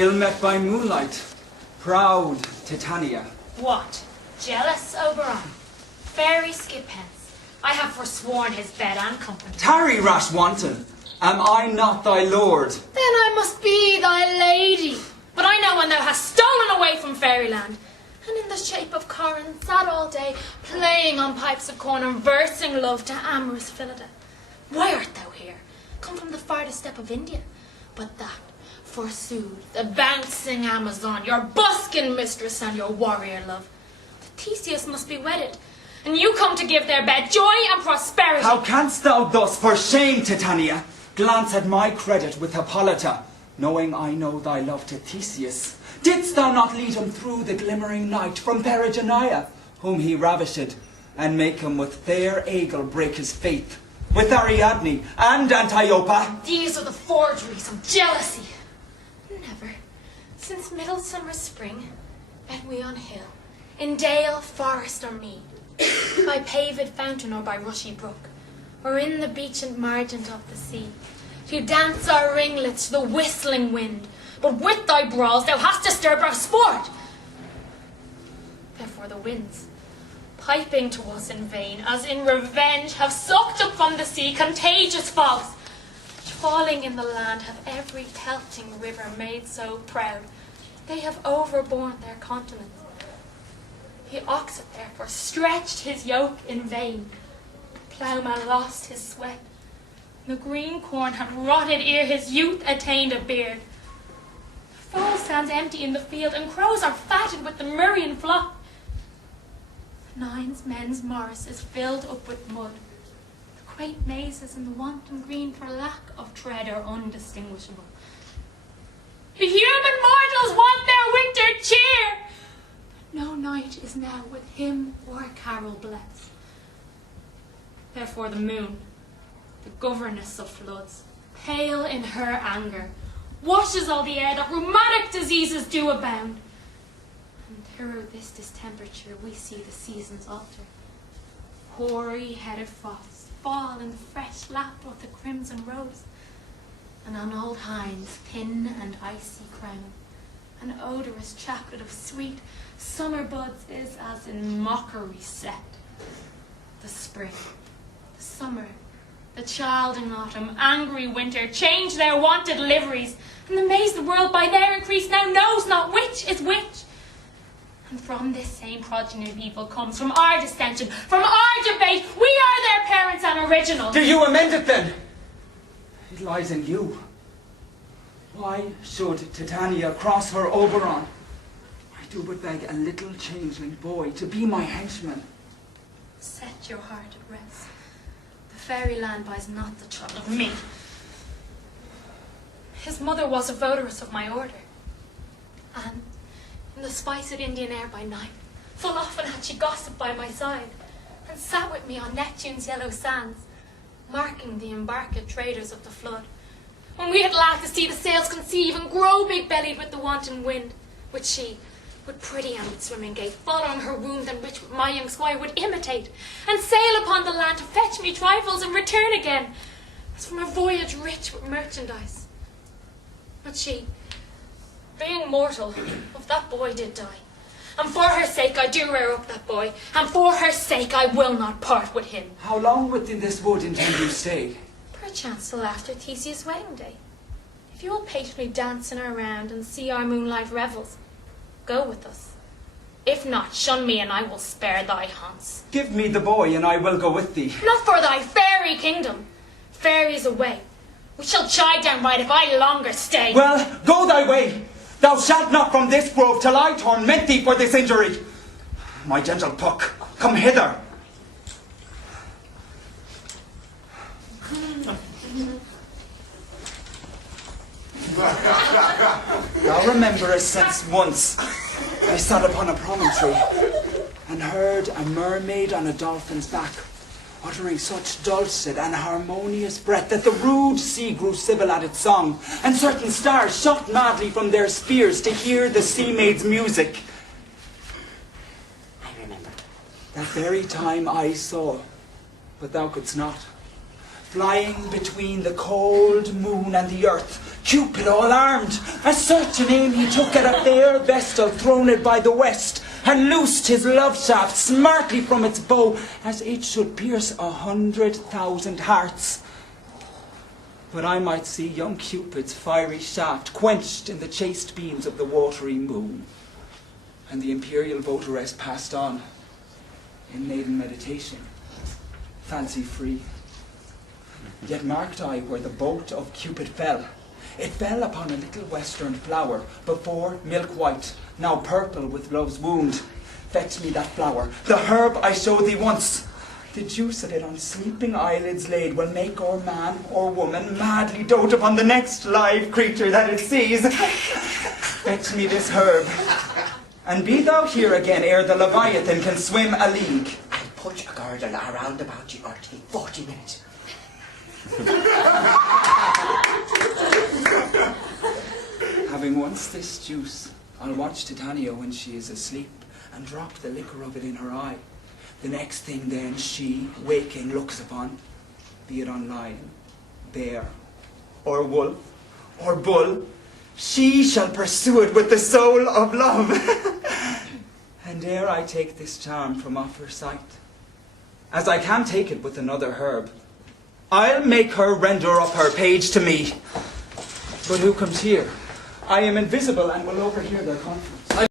ill met by moonlight, proud Titania. What? Jealous, Oberon? Fairy skip hence. I have forsworn his bed and company. Tarry, rash wanton. Am I not thy lord? Then I must be thy lady. But I know when thou hast stolen away from fairyland, and in the shape of Corin sat all day, playing on pipes of corn and versing love to amorous Phillida. Why art thou here? Come from the farthest step of India. But that, forsooth, the bouncing Amazon, your buskin mistress and your warrior love. The Theseus must be wedded, and you come to give their bed joy and prosperity. How canst thou thus, for shame, Titania, glance at my credit with Hippolyta, knowing I know thy love to Theseus? Didst thou not lead him through the glimmering night from Perigenia, whom he ravished, and make him with fair Aegle break his faith, with Ariadne and Antiopa? These are the forgeries of jealousy. Never, since midsummer spring, met we on hill, in dale, forest, or mead, by paved fountain or by rushy brook, or in the beachent margent of the sea, to dance our ringlets to the whistling wind. But with thy brawls thou hast disturbed our sport. Therefore the winds, piping to us in vain, as in revenge, have sucked up from the sea contagious fogs, which falling in the land have every pelting river made so proud, they have overborne their continents. The oxen therefore stretched his yoke in vain, the ploughman lost his sweat, the green corn had rotted ere his youth attained a beard. The foal stands empty in the field, and crows are fatted with the murrian flock. The nines men's morris is filled up with mud. The quaint mazes in the wanton green for lack of tread are undistinguishable. The human mortals want their winter cheer, but no night is now with hymn or carol blessed. Therefore the moon, the governess of floods, pale in her anger, washes all the air that rheumatic diseases do abound. And through this distemperature we see the seasons alter. Hoary-headed frosts fall in the fresh lap of the crimson rose, and on old hinds thin and icy crown, an odorous chaplet of sweet summer buds is as in mockery set. The spring, the summer, the childing autumn, angry winter, change their wonted liveries, and amaze the world by their increase now knows not which is which. And from this same progeny of evil comes, from our dissension, from our debate, we are their parents and originals. Do you amend it then? It lies in you. Why should Titania cross her Oberon? I do but beg a little changeling boy to be my henchman. Set your heart at rest. The fairyland buys not the trouble of me. His mother was a votaress of my order, and in the spiced Indian air by night, full often had she gossiped by my side, and sat with me on Neptune's yellow sands, marking the embarked traders of the flood, when we had laughed to see the sails conceive and grow big-bellied with the wanton wind, which she, with pretty and with swimming gait, following her wound and which my young squire would imitate, and sail upon the land to fetch me trifles and return again, as from a voyage rich with merchandise. But she, being mortal, of that boy did die. And for her sake I do rear up that boy, and for her sake I will not part with him. How long within this wood intend you stay? Perchance till after Theseus' wedding day. If you will patiently dance in our round and see our moonlight revels, go with us. If not, shun me, and I will spare thy haunts. Give me the boy, and I will go with thee. Not for thy fairy kingdom. Fairies away. We shall chide downright if I longer stay. Well, go thy way. Thou shalt not from this grove till I torment thee for this injury. My gentle Puck, come hither. Thou rememberest since once I sat upon a promontory and heard a mermaid on a dolphin's back, uttering such dulcet and harmonious breath that the rude sea grew civil at its song, and certain stars shot madly from their spheres to hear the sea maid's music. I remember. That very time I saw, but thou couldst not, flying between the cold moon and the earth, Cupid all armed, a certain aim he took at a fair vestal throned by the west, and loosed his love shaft smartly from its bow, as it should pierce 100,000 hearts. But I might see young Cupid's fiery shaft quenched in the chaste beams of the watery moon. And the imperial votaress passed on, in maiden meditation, fancy free. Yet marked I where the bolt of Cupid fell. It fell upon a little western flower, before milk white, now purple with love's wound. Fetch me that flower, the herb I showed thee once. The juice of it on sleeping eyelids laid will make or man or woman madly dote upon the next live creature that it sees. Fetch me this herb, and be thou here again ere the Leviathan can swim a league. I'll put a girdle around about you or take 40 minutes. Having once this juice, I'll watch Titania when she is asleep, and drop the liquor of it in her eye. The next thing then she, waking, looks upon, be it on lion, bear, or wolf, or bull, she shall pursue it with the soul of love. And ere I take this charm from off her sight, as I can take it with another herb, I'll make her render up her page to me. But who comes here? I am invisible and will overhear their conference.